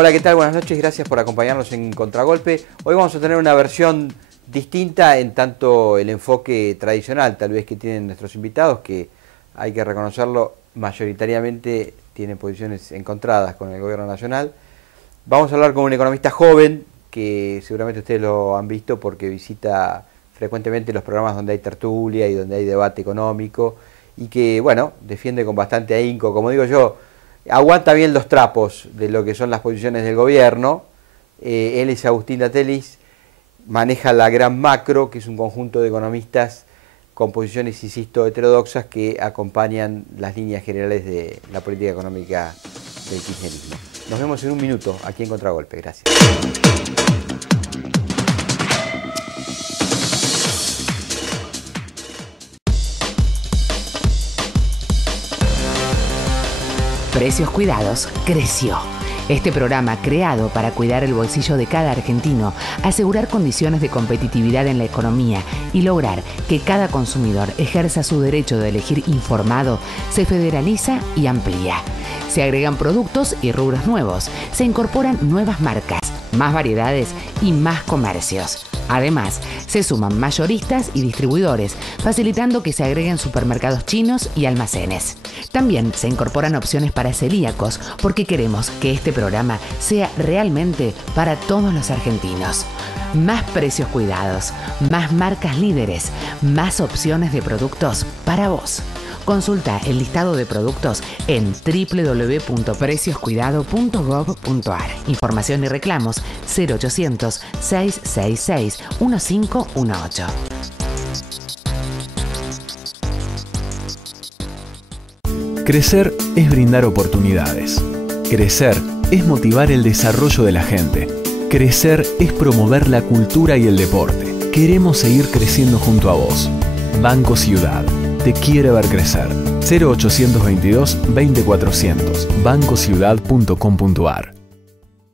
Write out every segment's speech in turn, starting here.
Hola, ¿qué tal? Buenas noches, gracias por acompañarnos en Contragolpe. Hoy vamos a tener una versión distinta en tanto el enfoque tradicional, tal vez, que tienen nuestros invitados, que hay que reconocerlo, mayoritariamente tienen posiciones encontradas con el gobierno nacional. Vamos a hablar con un economista joven, que seguramente ustedes lo han visto porque visita frecuentemente los programas donde hay tertulia y donde hay debate económico, y que, bueno, defiende con bastante ahínco, como digo yo, aguanta bien los trapos de lo que son las posiciones del gobierno. Él es Agustín Datelis, maneja la Gran Macro, que es un conjunto de economistas con posiciones, insisto, heterodoxas que acompañan las líneas generales de la política económica del kirchnerismo. Nos vemos en un minuto aquí en Contragolpe. Gracias. Precios Cuidados creció. Este programa, creado para cuidar el bolsillo de cada argentino, asegurar condiciones de competitividad en la economía y lograr que cada consumidor ejerza su derecho de elegir informado, se federaliza y amplía. Se agregan productos y rubros nuevos, se incorporan nuevas marcas, más variedades y más comercios. Además, se suman mayoristas y distribuidores, facilitando que se agreguen supermercados chinos y almacenes. También se incorporan opciones para celíacos, porque queremos que este programa sea realmente para todos los argentinos. Más precios cuidados, más marcas líderes, más opciones de productos para vos. Consulta el listado de productos en www.precioscuidado.gov.ar. Información y reclamos 0800 666 1518. Crecer es brindar oportunidades. Crecer es motivar el desarrollo de la gente. Crecer es promover la cultura y el deporte. Queremos seguir creciendo junto a vos. Banco Ciudad te quiere ver crecer. 0822 20400. bancociudad.com.ar.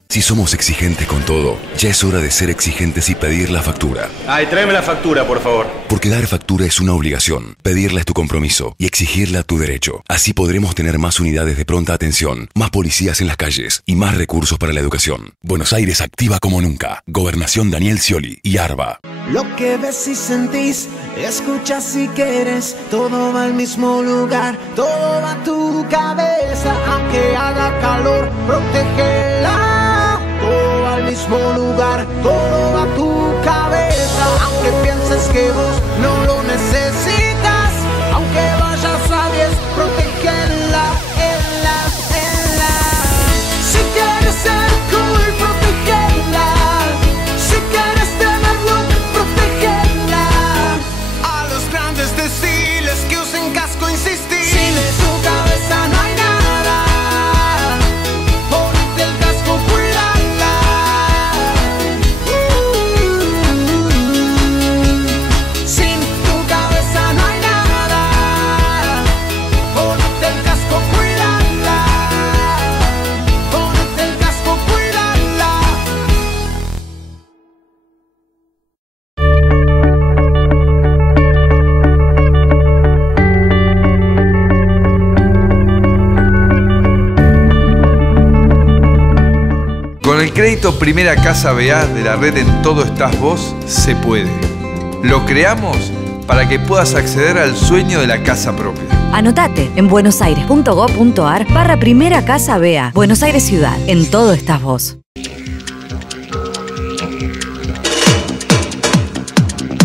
Si somos exigentes con todo, ya es hora de ser exigentes y pedir la factura. Ay, tráeme la factura, por favor. Porque dar factura es una obligación, pedirla es tu compromiso y exigirla tu derecho. Así podremos tener más unidades de pronta atención, más policías en las calles y más recursos para la educación. Buenos Aires activa como nunca. Gobernación Daniel Scioli y ARBA. Lo que ves y sentís, escuchas si quieres, todo va al mismo lugar, todo va a tu cabeza, aunque haga calor, protégela. Todo va al mismo lugar, todo va a tu cabeza, aunque pienses que vos no lo necesitas, aunque vayas a 10, protégela, Si quieres ser cool, protégela. Si quieres tener look, protégela. A los grandes deciles que usen casco, insistir. Si de su cabeza no hay nada, ponete el casco, cuídala. Sin tu cabeza no hay nada, ponete el casco, cuídala. Ponete el casco, cuídala. Con el crédito Primera Casa BA de la red En Todo Estás Vos, se puede. Lo creamos para que puedas acceder al sueño de la casa propia. Anotate en buenosaires.gov.ar/Primera Casa BA. Buenos Aires Ciudad. En Todo Estás Vos.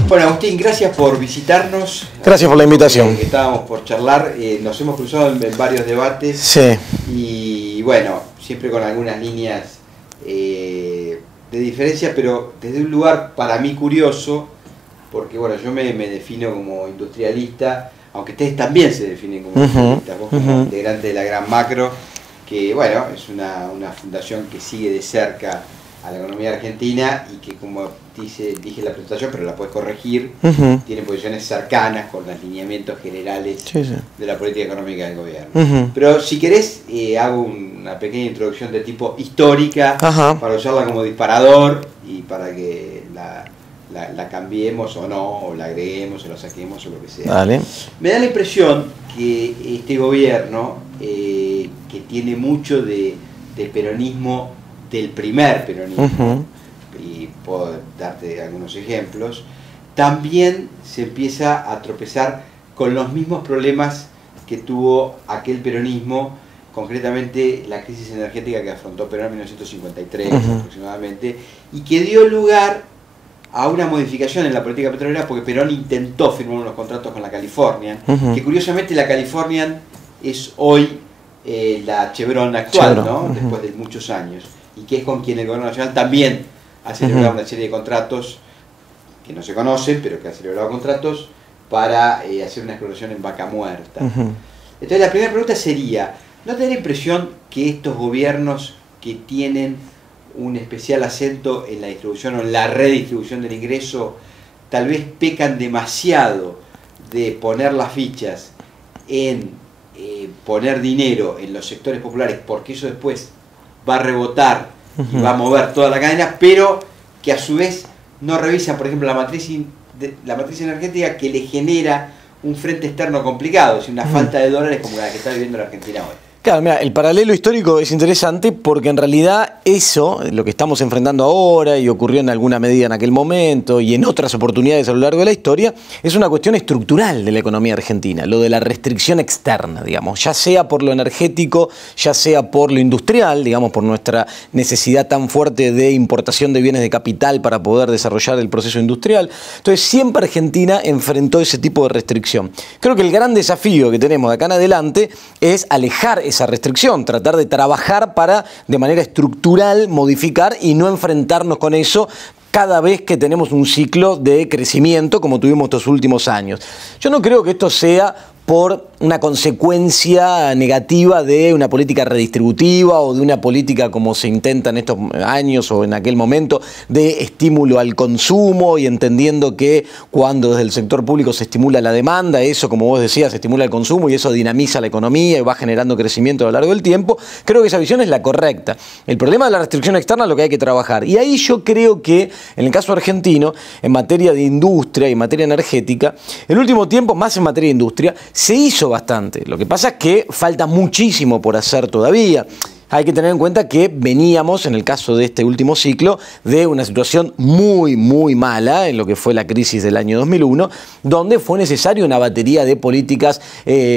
Bueno, Agustín, gracias por visitarnos. Gracias por la invitación. Estábamos por charlar, nos hemos cruzado en varios debates. Sí. Y bueno, siempre con algunas líneas de diferencia, pero desde un lugar para mí curioso, porque bueno, yo me defino como industrialista, aunque ustedes también se definen como industrialistas, vos como integrante de la Gran Macro, que bueno, es una fundación que sigue de cerca a la economía argentina y que, como dije en la presentación, pero la puedes corregir, tiene posiciones cercanas con los lineamientos generales de la política económica del gobierno. Pero si querés, hago una pequeña introducción de tipo histórica para usarla como disparador y para que la cambiemos o no, o la agreguemos o la saquemos o lo que sea. Dale. Me da la impresión que este gobierno, que tiene mucho de peronismo del primer peronismo, y puedo darte algunos ejemplos, también se empieza a tropezar con los mismos problemas que tuvo aquel peronismo, concretamente la crisis energética que afrontó Perón en 1953 aproximadamente, y que dio lugar a una modificación en la política petrolera, porque Perón intentó firmar unos contratos con la Californian, que curiosamente la Californian es hoy la Chevron actual, ¿no? Después de muchos años, y que es con quien el gobierno nacional también ha celebrado una serie de contratos que no se conocen, pero que ha celebrado contratos para hacer una exploración en Vaca Muerta. Entonces la primera pregunta sería, ¿no te da la impresión que estos gobiernos que tienen un especial acento en la distribución o en la redistribución del ingreso, tal vez pecan demasiado de poner las fichas en poner dinero en los sectores populares, porque eso después va a rebotar y va a mover toda la cadena, pero que a su vez no revisan, por ejemplo, la matriz energética, que le genera un frente externo complicado, es una falta de dólares como la que está viviendo la Argentina hoy? Claro, mira, el paralelo histórico es interesante porque en realidad eso, lo que estamos enfrentando ahora y ocurrió en alguna medida en aquel momento y en otras oportunidades a lo largo de la historia, es una cuestión estructural de la economía argentina, lo de la restricción externa, digamos, ya sea por lo energético, ya sea por lo industrial, digamos, por nuestra necesidad tan fuerte de importación de bienes de capital para poder desarrollar el proceso industrial. Entonces siempre Argentina enfrentó ese tipo de restricción. Creo que el gran desafío que tenemos de acá en adelante es alejar esa restricción, tratar de trabajar para de manera estructural modificar y no enfrentarnos con eso cada vez que tenemos un ciclo de crecimiento como tuvimos estos últimos años. Yo no creo que esto sea por una consecuencia negativa de una política redistributiva o de una política, como se intenta en estos años o en aquel momento, de estímulo al consumo, y entendiendo que cuando desde el sector público se estimula la demanda, eso, como vos decías, estimula el consumo y eso dinamiza la economía y va generando crecimiento a lo largo del tiempo. Creo que esa visión es la correcta. El problema de la restricción externa es lo que hay que trabajar. Y ahí yo creo que, en el caso argentino, en materia de industria y en materia energética, el último tiempo, más en materia de industria, se hizo bastante. Lo que pasa es que falta muchísimo por hacer todavía. Hay que tener en cuenta que veníamos, en el caso de este último ciclo, de una situación muy, muy mala, en lo que fue la crisis del año 2001, donde fue necesaria una batería de políticas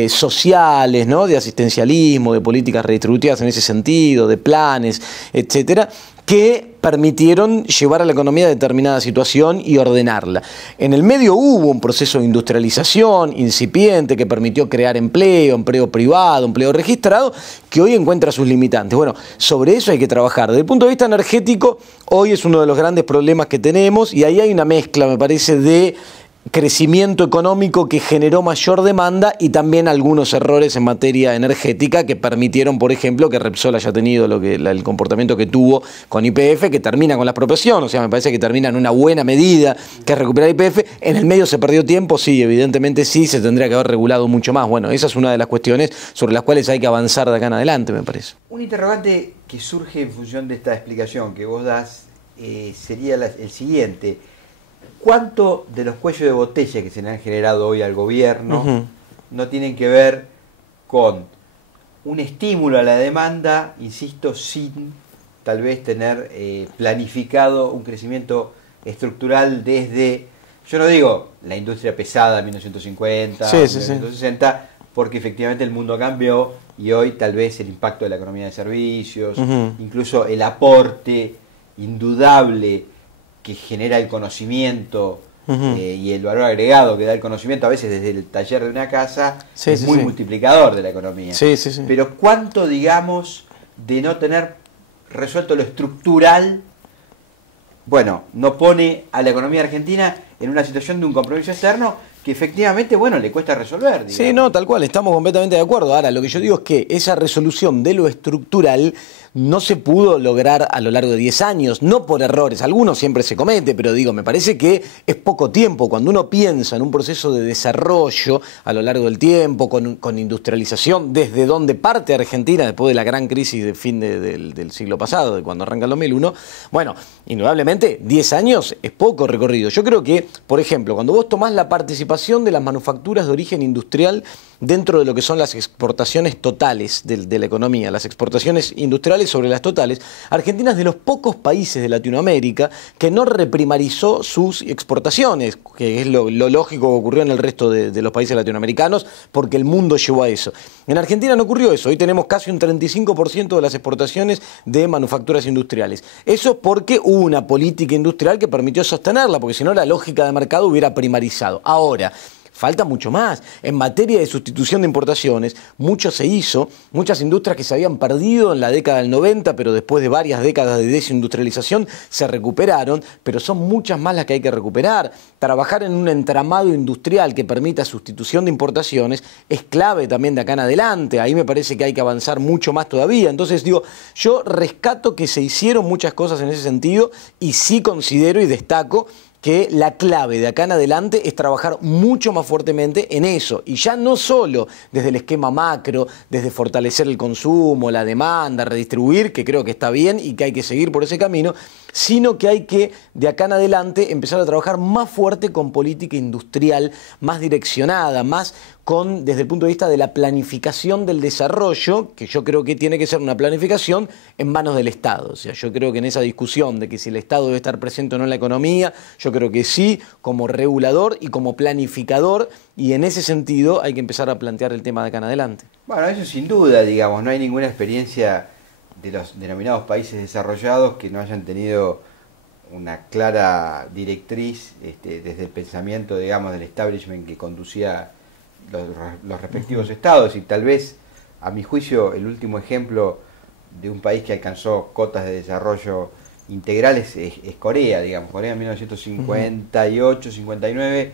sociales, ¿no? De asistencialismo, de políticas redistributivas en ese sentido, de planes, etcétera, que permitieron llevar a la economía a determinada situación y ordenarla. En el medio hubo un proceso de industrialización incipiente que permitió crear empleo, empleo privado, empleo registrado, que hoy encuentra sus limitantes. Bueno, sobre eso hay que trabajar. Desde el punto de vista energético, hoy es uno de los grandes problemas que tenemos y ahí hay una mezcla, me parece, de crecimiento económico que generó mayor demanda y también algunos errores en materia energética que permitieron, por ejemplo, que Repsol haya tenido el comportamiento que tuvo con YPF, que termina con la expropiación. O sea, me parece que termina en una buena medida, que es recuperar YPF. En el medio se perdió tiempo, sí, evidentemente sí, se tendría que haber regulado mucho más. Bueno, esa es una de las cuestiones sobre las cuales hay que avanzar de acá en adelante, me parece. Un interrogante que surge en función de esta explicación que vos das sería el siguiente. ¿Cuánto de los cuellos de botella que se le han generado hoy al gobierno no tienen que ver con un estímulo a la demanda, insisto, sin tal vez tener planificado un crecimiento estructural desde, yo no digo la industria pesada de 1950, 1960, porque efectivamente el mundo cambió y hoy tal vez el impacto de la economía de servicios, incluso el aporte indudable que genera el conocimiento y el valor agregado que da el conocimiento, a veces desde el taller de una casa, es muy multiplicador de la economía. Pero ¿cuánto, digamos, de no tener resuelto lo estructural, bueno, no pone a la economía argentina en una situación de un compromiso externo que efectivamente, bueno, le cuesta resolver, digamos? Sí, no, tal cual, estamos completamente de acuerdo. Ahora, lo que yo digo es que esa resolución de lo estructural no se pudo lograr a lo largo de 10 años, no por errores, algunos siempre se comete, pero digo, me parece que es poco tiempo. Cuando uno piensa en un proceso de desarrollo a lo largo del tiempo, con industrialización, desde donde parte Argentina después de la gran crisis de fin del siglo pasado, de cuando arranca el 2001, bueno, indudablemente 10 años es poco recorrido. Yo creo que, por ejemplo, cuando vos tomás la participación de las manufacturas de origen industrial dentro de lo que son las exportaciones totales de la economía, las exportaciones industriales parciales sobre las totales, Argentina es de los pocos países de Latinoamérica que no reprimarizó sus exportaciones, que es lo lógico que ocurrió en el resto de los países latinoamericanos, porque el mundo llevó a eso. En Argentina no ocurrió eso. Hoy tenemos casi un 35% de las exportaciones de manufacturas industriales. Eso porque hubo una política industrial que permitió sostenerla, porque si no la lógica de mercado hubiera primarizado. Ahora, falta mucho más. En materia de sustitución de importaciones, mucho se hizo, muchas industrias que se habían perdido en la década del 90, pero después de varias décadas de desindustrialización se recuperaron, pero son muchas más las que hay que recuperar. Trabajar en un entramado industrial que permita sustitución de importaciones es clave también de acá en adelante. Ahí me parece que hay que avanzar mucho más todavía. Entonces digo, yo rescato que se hicieron muchas cosas en ese sentido y sí considero y destaco que la clave de acá en adelante es trabajar mucho más fuertemente en eso. Y ya no solo desde el esquema macro, desde fortalecer el consumo, la demanda, redistribuir, que creo que está bien y que hay que seguir por ese camino, sino que hay que, de acá en adelante, empezar a trabajar más fuerte con política industrial, más direccionada, más con, desde el punto de vista de la planificación del desarrollo, que yo creo que tiene que ser una planificación en manos del Estado. O sea, yo creo que en esa discusión de que si el Estado debe estar presente o no en la economía, yo creo que sí, como regulador y como planificador, y en ese sentido hay que empezar a plantear el tema de acá en adelante. Bueno, eso sin duda, digamos, no hay ninguna experiencia de los denominados países desarrollados que no hayan tenido una clara directriz desde el pensamiento, digamos, del establishment que conducía los respectivos estados. Y tal vez, a mi juicio, el último ejemplo de un país que alcanzó cotas de desarrollo integrales es Corea, digamos. Corea en 1958, 59,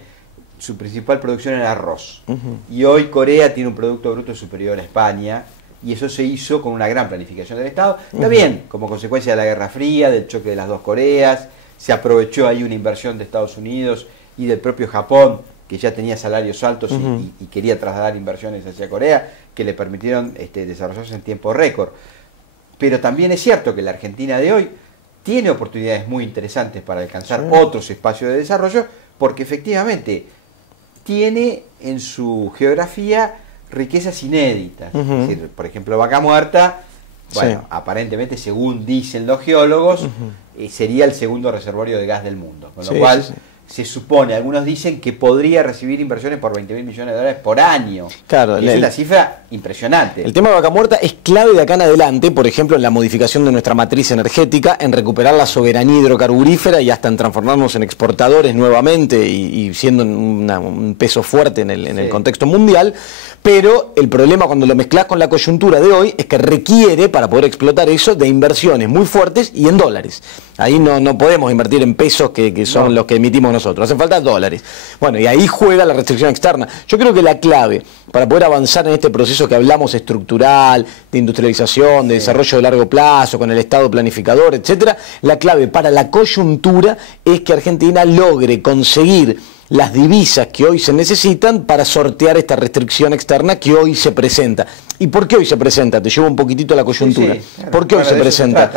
su principal producción era arroz. Y hoy Corea tiene un Producto Bruto superior a España, y eso se hizo con una gran planificación del Estado. Está bien, como consecuencia de la Guerra Fría, del choque de las dos Coreas, se aprovechó ahí una inversión de Estados Unidos y del propio Japón, que ya tenía salarios altos y quería trasladar inversiones hacia Corea, que le permitieron desarrollarse en tiempo récord. Pero también es cierto que la Argentina de hoy tiene oportunidades muy interesantes para alcanzar otros espacios de desarrollo, porque efectivamente tiene en su geografía riquezas inéditas. Es decir, por ejemplo, Vaca Muerta, bueno, aparentemente, según dicen los geólogos, sería el segundo reservorio de gas del mundo. Con lo cual, se supone, algunos dicen que podría recibir inversiones por 20.000 millones de dólares por año. Claro, esa es la cifra impresionante. El tema de Vaca Muerta es clave de acá en adelante, por ejemplo, en la modificación de nuestra matriz energética, en recuperar la soberanía hidrocarburífera y hasta en transformarnos en exportadores nuevamente y siendo un peso fuerte en el contexto mundial. Pero el problema cuando lo mezclas con la coyuntura de hoy es que requiere, para poder explotar eso, de inversiones muy fuertes y en dólares. Ahí no podemos invertir en pesos que son los que emitimos nosotros, hacen falta dólares. Bueno, y ahí juega la restricción externa. Yo creo que la clave para poder avanzar en este proceso que hablamos estructural, de industrialización, de desarrollo de largo plazo, con el Estado planificador, etcétera, la clave para la coyuntura es que Argentina logre conseguir las divisas que hoy se necesitan para sortear esta restricción externa que hoy se presenta. ¿Y por qué hoy se presenta? Te llevo un poquitito a la coyuntura. Claro. ¿Por qué hoy se presenta?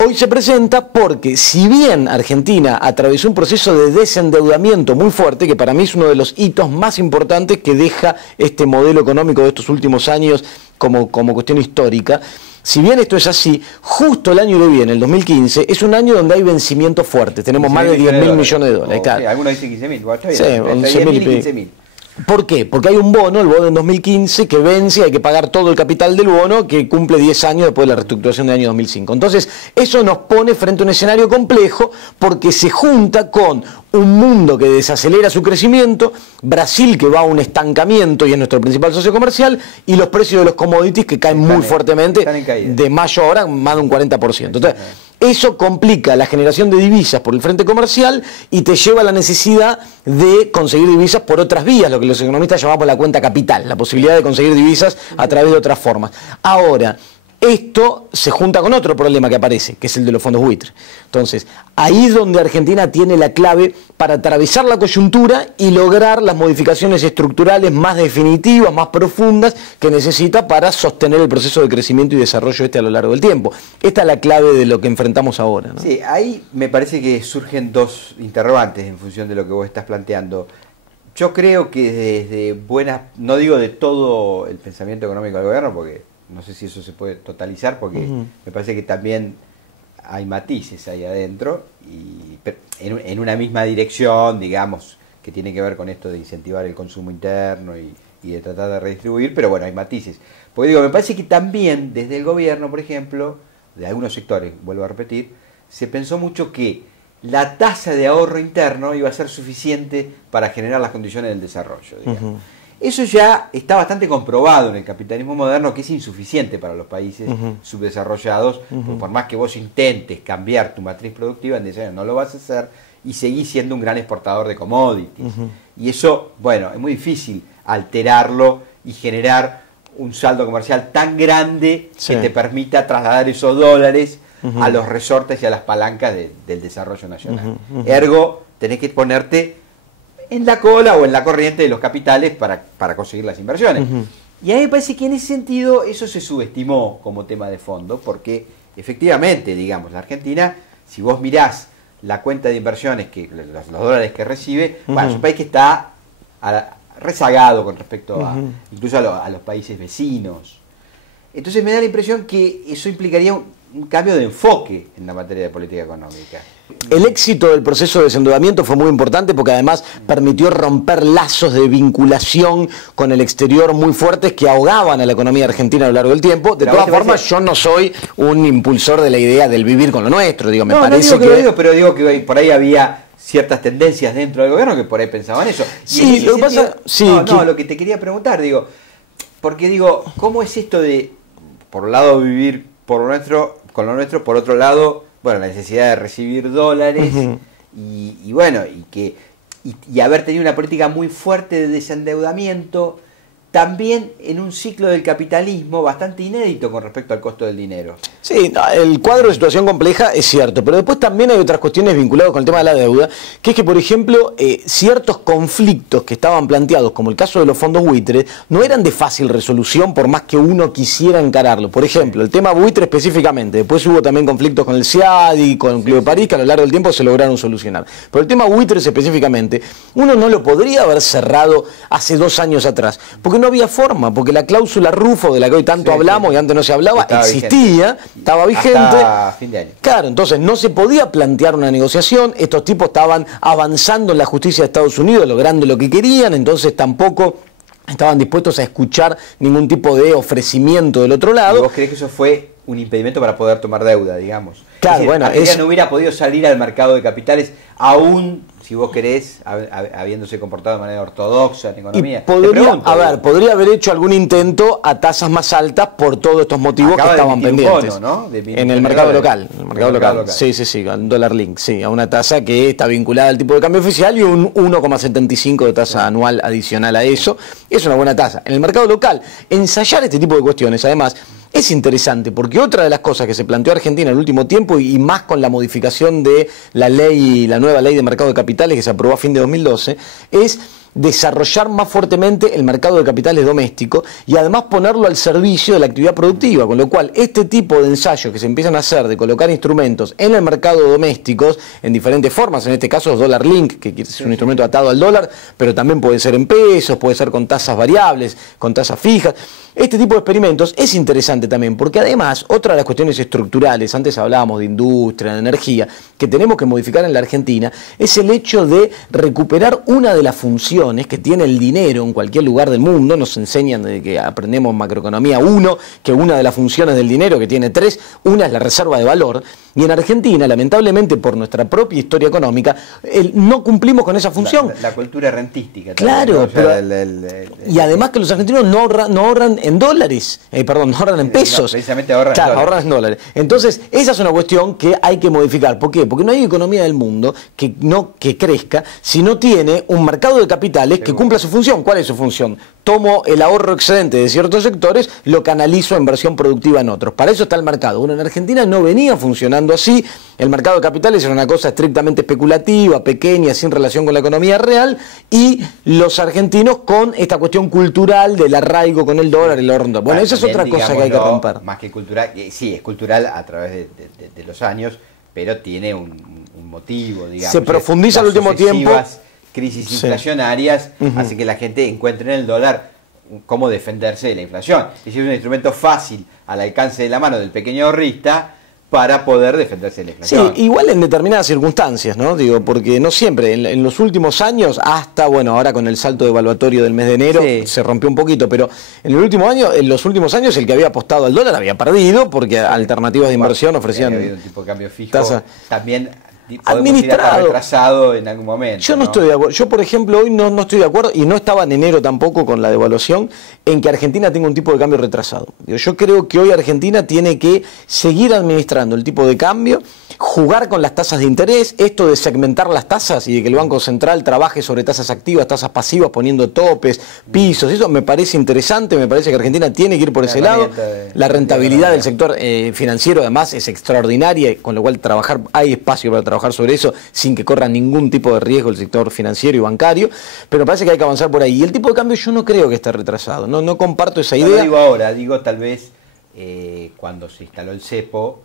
Hoy se presenta porque, si bien Argentina atravesó un proceso de desendeudamiento muy fuerte, que para mí es uno de los hitos más importantes que deja este modelo económico de estos últimos años como cuestión histórica, si bien esto es así, justo el año que viene, el 2015, es un año donde hay vencimientos fuertes. Tenemos más de 10.000 millones de dólares. Claro. Sí, algunos dicen 15.000. Bueno, está bien. Sí, 11.000 y 15.000. ¿Por qué? Porque hay un bono, el bono en 2015, que vence, hay que pagar todo el capital del bono, que cumple 10 años después de la reestructuración del año 2005. Entonces, eso nos pone frente a un escenario complejo, porque se junta con un mundo que desacelera su crecimiento, Brasil que va a un estancamiento y es nuestro principal socio comercial, y los precios de los commodities que caen muy fuertemente, de mayo ahora más de un 40%. Entonces, eso complica la generación de divisas por el frente comercial y te lleva a la necesidad de conseguir divisas por otras vías, lo que los economistas llamamos la cuenta capital, la posibilidad de conseguir divisas a través de otras formas. Ahora, esto se junta con otro problema que aparece, que es el de los fondos buitre. Entonces, ahí es donde Argentina tiene la clave para atravesar la coyuntura y lograr las modificaciones estructurales más definitivas, más profundas, que necesita para sostener el proceso de crecimiento y desarrollo a lo largo del tiempo. Esta es la clave de lo que enfrentamos ahora, ¿no? Sí, ahí me parece que surgen dos interrogantes en función de lo que vos estás planteando. Yo creo que desde buenas, no digo de todo el pensamiento económico del gobierno, porque no sé si eso se puede totalizar porque me parece que también hay matices ahí adentro y en una misma dirección, digamos, que tiene que ver con esto de incentivar el consumo interno y de tratar de redistribuir, pero bueno, hay matices. Porque digo, me parece que también desde el gobierno, por ejemplo, de algunos sectores, vuelvo a repetir, se pensó mucho que la tasa de ahorro interno iba a ser suficiente para generar las condiciones del desarrollo, digamos. Eso ya está bastante comprobado en el capitalismo moderno, que es insuficiente para los países subdesarrollados, porque por más que vos intentes cambiar tu matriz productiva, en 10 años no lo vas a hacer y seguís siendo un gran exportador de commodities. Y eso, bueno, es muy difícil alterarlo y generar un saldo comercial tan grande que te permita trasladar esos dólares a los resortes y a las palancas del desarrollo nacional. Ergo, tenés que ponerte en la cola o en la corriente de los capitales para conseguir las inversiones. Y a mí me parece que en ese sentido eso se subestimó como tema de fondo, porque efectivamente, digamos, la Argentina, si vos mirás la cuenta de inversiones, los dólares que recibe, bueno, es un país que está rezagado con respecto a incluso a los países vecinos. Entonces me da la impresión que eso implicaría un cambio de enfoque en la materia de política económica. El éxito del proceso de desendeudamiento fue muy importante porque además permitió romper lazos de vinculación con el exterior muy fuertes que ahogaban a la economía argentina a lo largo del tiempo. De todas formas, yo no soy un impulsor de la idea del vivir con lo nuestro. Digo, me parece no digo que lo digo, pero digo que por ahí había ciertas tendencias dentro del gobierno que por ahí pensaban eso. Sí, lo que pasa... lo que te quería preguntar, digo, porque digo, ¿cómo es esto de, por un lado, vivir por lo nuestro, con lo nuestro, por otro lado, bueno, la necesidad de recibir dólares y bueno, y haber tenido una política muy fuerte de desendeudamiento, también en un ciclo del capitalismo bastante inédito con respecto al costo del dinero? Sí, el cuadro de situación compleja es cierto, pero después también hay otras cuestiones vinculadas con el tema de la deuda, que es que, por ejemplo, ciertos conflictos que estaban planteados, como el caso de los fondos buitres, no eran de fácil resolución por más que uno quisiera encararlo. Por ejemplo, el tema buitre específicamente, después hubo también conflictos con el CIADI, con el Club de París, que a lo largo del tiempo se lograron solucionar. Pero el tema buitres específicamente, uno no lo podría haber cerrado hace 2 años atrás, porque no había forma, porque la cláusula Rufo, de la que hoy tanto hablamos y antes no se hablaba, existía, estaba vigente. Hasta fin de año. Claro, entonces no se podía plantear una negociación, estos tipos estaban avanzando en la justicia de Estados Unidos, logrando lo que querían, entonces tampoco estaban dispuestos a escuchar ningún tipo de ofrecimiento del otro lado. ¿Y vos creés que eso fue un impedimento para poder tomar deuda, digamos? Claro, es decir, bueno, Argentina no hubiera podido salir al mercado de capitales aún, si vos querés, habiéndose comportado de manera ortodoxa en economía. Podría haber hecho algún intento a tasas más altas por todos estos motivos que estaban pendientes. Un bono, ¿no? En el mercado local. En el mercado local. Sí, un dólar link, sí, a una tasa que está vinculada al tipo de cambio oficial y un 1,75 de tasa anual adicional a eso. Es una buena tasa. En el mercado local, ensayar este tipo de cuestiones, además, es interesante porque otra de las cosas que se planteó Argentina en el último tiempo y más con la modificación de la nueva ley de mercado de capitales que se aprobó a fin de 2012 es desarrollar más fuertemente el mercado de capitales doméstico y además ponerlo al servicio de la actividad productiva, con lo cual este tipo de ensayos que se empiezan a hacer de colocar instrumentos en el mercado doméstico en diferentes formas, en este caso es dólar link, que es un instrumento atado al dólar, pero también puede ser en pesos, puede ser con tasas variables, con tasas fijas. Este tipo de experimentos es interesante también, porque además, otra de las cuestiones estructurales, antes hablábamos de industria, de energía, que tenemos que modificar en la Argentina, es el hecho de recuperar una de las funciones que tiene el dinero en cualquier lugar del mundo. Nos enseñan desde que aprendemos macroeconomía 1, que una de las funciones del dinero, que tiene 3, una es la reserva de valor, y en Argentina, lamentablemente, por nuestra propia historia económica, no cumplimos con esa función. La cultura rentística. Claro, y además que los argentinos no ahorran en dólares, no ahorran en pesos. Precisamente ahorran en dólares. Entonces, esa es una cuestión que hay que modificar. ¿Por qué? Porque no hay economía del mundo que crezca si no tiene un mercado de capitales que cumpla su función. ¿Cuál es su función? Tomo el ahorro excedente de ciertos sectores, lo canalizo a inversión productiva en otros. Para eso está el mercado. Bueno, en Argentina no venía funcionando así. El mercado de capitales era una cosa estrictamente especulativa, pequeña, sin relación con la economía real, y los argentinos con esta cuestión cultural del arraigo con el dólar, el ahorro. Bueno, esa es otra cosa que hay que romper. Más que cultural, sí, es cultural a través de los años, pero tiene un motivo, digamos. Se profundiza al último tiempo. Crisis inflacionarias, hace que la gente encuentre en el dólar cómo defenderse de la inflación. Es decir, es un instrumento fácil al alcance de la mano del pequeño ahorrista para poder defenderse de la inflación. Sí, igual en determinadas circunstancias, ¿no? Digo, porque no siempre, en los últimos años, hasta, bueno, ahora con el salto devaluatorio del mes de enero, se rompió un poquito, pero en los últimos años el que había apostado al dólar había perdido, porque alternativas de inversión ofrecían... Había un tipo de cambio fijo, tasa, también administrado, retrasado en algún momento. Yo no estoy de acuerdo. Yo, por ejemplo, hoy no estoy de acuerdo, y no estaba en enero tampoco con la devaluación, en que Argentina tenga un tipo de cambio retrasado. Yo creo que hoy Argentina tiene que seguir administrando el tipo de cambio, jugar con las tasas de interés, esto de segmentar las tasas y de que el Banco Central trabaje sobre tasas activas, tasas pasivas, poniendo topes, pisos, eso me parece interesante, me parece que Argentina tiene que ir por ese lado. La rentabilidad del sector financiero además es extraordinaria, con lo cual hay espacio para trabajar sobre eso sin que corra ningún tipo de riesgo el sector financiero y bancario, pero me parece que hay que avanzar por ahí. Y el tipo de cambio yo no creo que esté retrasado, no comparto esa idea. No digo ahora, digo tal vez cuando se instaló el cepo,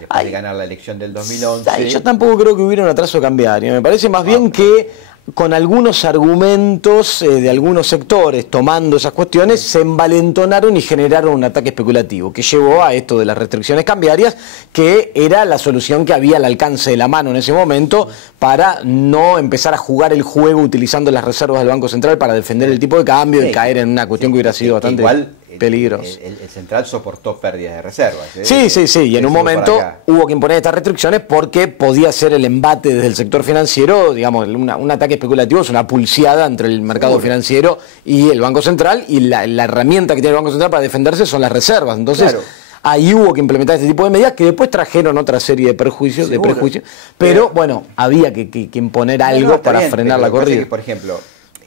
después de ganar la elección del 2011. Yo tampoco creo que hubiera un atraso cambiario, me parece más bien que con algunos argumentos de algunos sectores tomando esas cuestiones se envalentonaron y generaron un ataque especulativo que llevó a esto de las restricciones cambiarias, que era la solución que había al alcance de la mano en ese momento para no empezar a jugar el juego utilizando las reservas del Banco Central para defender el tipo de cambio y caer en una cuestión que hubiera sido bastante peligrosa. El Central soportó pérdidas de reservas. Sí, y en un momento hubo que imponer estas restricciones porque podía ser el embate desde el sector financiero, digamos, un ataque especulativo, es una pulseada entre el mercado financiero y el Banco Central, y la herramienta que tiene el Banco Central para defenderse son las reservas. Entonces, ahí hubo que implementar este tipo de medidas que después trajeron otra serie de prejuicios, pero bueno, había que imponer algo para frenar la corrida. Que, por ejemplo,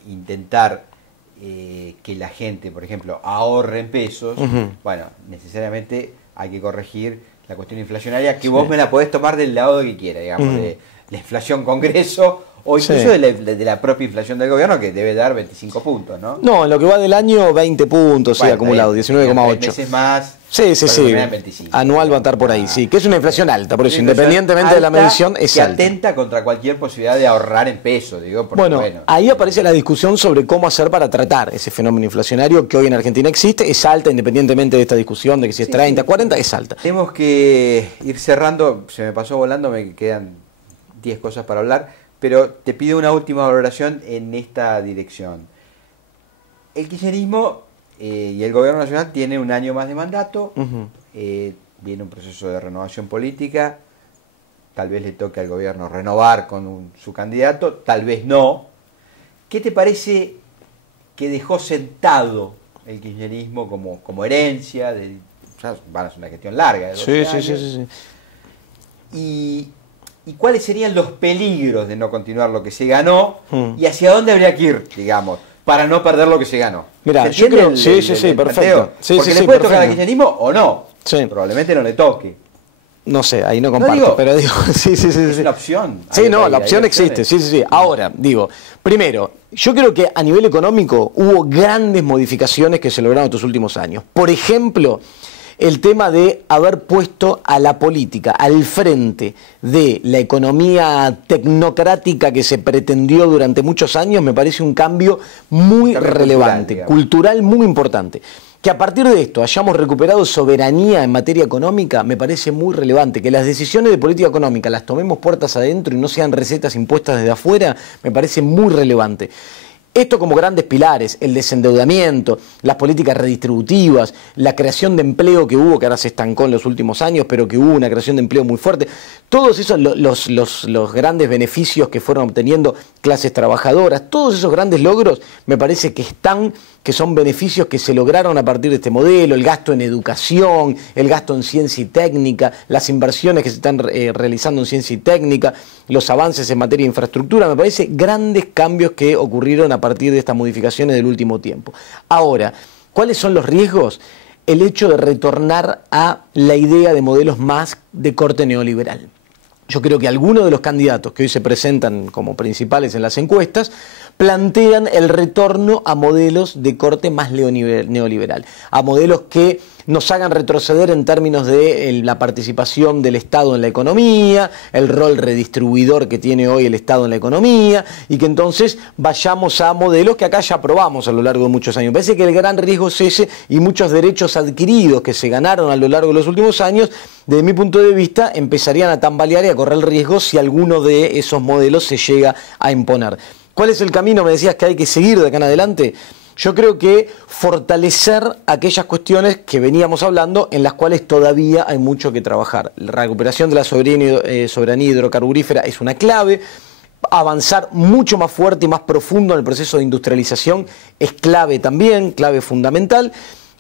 intentar que la gente, por ejemplo, ahorre en pesos, bueno, necesariamente hay que corregir la cuestión inflacionaria, que vos me la podés tomar del lado que quiera, digamos, de la inflación Congreso, o incluso de la propia inflación del gobierno, que debe dar 25 puntos, ¿no? No, en lo que va del año, 20 puntos, acumulado, 19,8. Meses más. Sí. Anual va a estar por ahí, sí, que es una inflación alta, por eso, independientemente de la medición, es que alta. Atenta contra cualquier posibilidad de ahorrar en peso, digo. Porque, bueno, ahí aparece la discusión sobre cómo hacer para tratar ese fenómeno inflacionario que hoy en Argentina existe, es alta, independientemente de esta discusión de que si es 30, 40, es alta. Tenemos que ir cerrando, se me pasó volando, me quedan 10 cosas para hablar, pero te pido una última valoración en esta dirección. El kirchnerismo y el gobierno nacional tiene un año más de mandato, viene un proceso de renovación política, tal vez le toque al gobierno renovar con su candidato, tal vez no. ¿Qué te parece que dejó sentado el kirchnerismo como herencia? Van a ser una gestión larga de 12 años. ¿Y cuáles serían los peligros de no continuar lo que se ganó? ¿Y hacia dónde habría que ir, digamos, para no perder lo que se ganó? Mira, yo creo, sí, perfecto. Porque le puede tocar al kirchnerismo o no. Probablemente no le toque. No sé, ahí no comparto, pero digo, sí. Es una opción. La opción existe, sí. Ahora, digo, primero, yo creo que a nivel económico hubo grandes modificaciones que se lograron estos últimos años. Por ejemplo, el tema de haber puesto a la política al frente de la economía tecnocrática que se pretendió durante muchos años me parece un cambio muy relevante, cultural muy importante. Que a partir de esto hayamos recuperado soberanía en materia económica me parece muy relevante. Que las decisiones de política económica las tomemos puertas adentro y no sean recetas impuestas desde afuera me parece muy relevante. Esto como grandes pilares, el desendeudamiento, las políticas redistributivas, la creación de empleo que hubo, que ahora se estancó en los últimos años, pero que hubo una creación de empleo muy fuerte. Todos esos, los grandes beneficios que fueron obteniendo clases trabajadoras, todos esos grandes logros me parece que son beneficios que se lograron a partir de este modelo, el gasto en educación, el gasto en ciencia y técnica, las inversiones que se están realizando en ciencia y técnica, los avances en materia de infraestructura, me parece grandes cambios que ocurrieron a partir de estas modificaciones del último tiempo. Ahora, ¿cuáles son los riesgos? El hecho de retornar a la idea de modelos más de corte neoliberal. Yo creo que algunos de los candidatos que hoy se presentan como principales en las encuestas plantean el retorno a modelos de corte más neoliberal, a modelos que nos hagan retroceder en términos de la participación del Estado en la economía, el rol redistribuidor que tiene hoy el Estado en la economía, y que entonces vayamos a modelos que acá ya probamos a lo largo de muchos años. Me parece que el gran riesgo es ese, y muchos derechos adquiridos que se ganaron a lo largo de los últimos años, desde mi punto de vista, empezarían a tambalear y a correr el riesgo si alguno de esos modelos se llega a imponer. ¿Cuál es el camino? Me decías que hay que seguir de acá en adelante. Yo creo que fortalecer aquellas cuestiones que veníamos hablando, en las cuales todavía hay mucho que trabajar. La recuperación de la soberanía hidrocarburífera es una clave. Avanzar mucho más fuerte y más profundo en el proceso de industrialización es clave también, clave fundamental.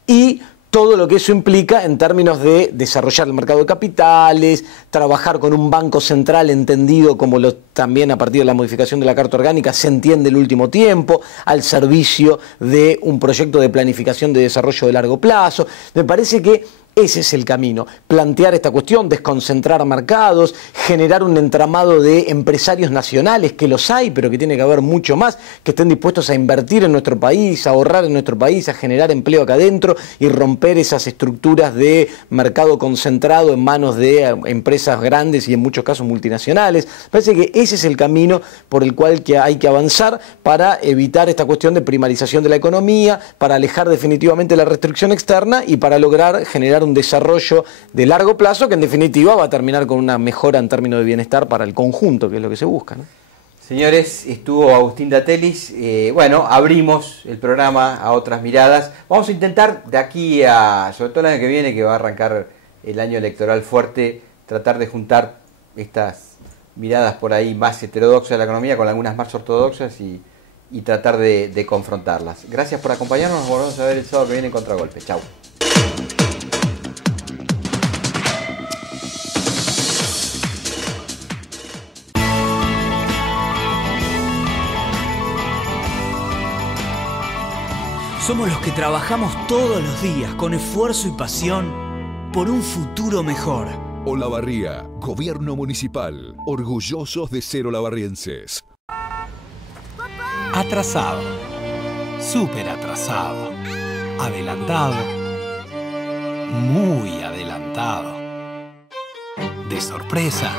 Y todo lo que eso implica en términos de desarrollar el mercado de capitales, trabajar con un banco central entendido como también a partir de la modificación de la Carta Orgánica se entiende el último tiempo, al servicio de un proyecto de planificación de desarrollo de largo plazo. Me parece que ese es el camino, plantear esta cuestión, desconcentrar mercados, generar un entramado de empresarios nacionales, que los hay, pero que tiene que haber mucho más, que estén dispuestos a invertir en nuestro país, a ahorrar en nuestro país, a generar empleo acá adentro y romper esas estructuras de mercado concentrado en manos de empresas grandes y en muchos casos multinacionales. Parece que ese es el camino por el cual hay que avanzar para evitar esta cuestión de primarización de la economía, para alejar definitivamente la restricción externa y para lograr generar un desarrollo de largo plazo que en definitiva va a terminar con una mejora en términos de bienestar para el conjunto, que es lo que se busca, ¿no? Señores, estuvo Agustín Datelis. Bueno, abrimos el programa a otras miradas. Vamos a intentar de aquí a, sobre todo el año que viene, que va a arrancar el año electoral fuerte, tratar de juntar estas miradas por ahí más heterodoxas de la economía con algunas más ortodoxas y tratar de confrontarlas. Gracias por acompañarnos. Nos volvemos a ver el sábado que viene en Contragolpe. Chau. Somos los que trabajamos todos los días con esfuerzo y pasión por un futuro mejor. Olavarría, Gobierno Municipal, orgullosos de ser olavarrienses. Atrasado, súper atrasado, adelantado, muy adelantado, de sorpresa,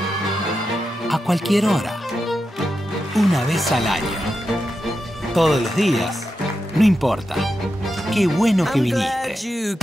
a cualquier hora, una vez al año, todos los días. No importa. Qué bueno que viniste.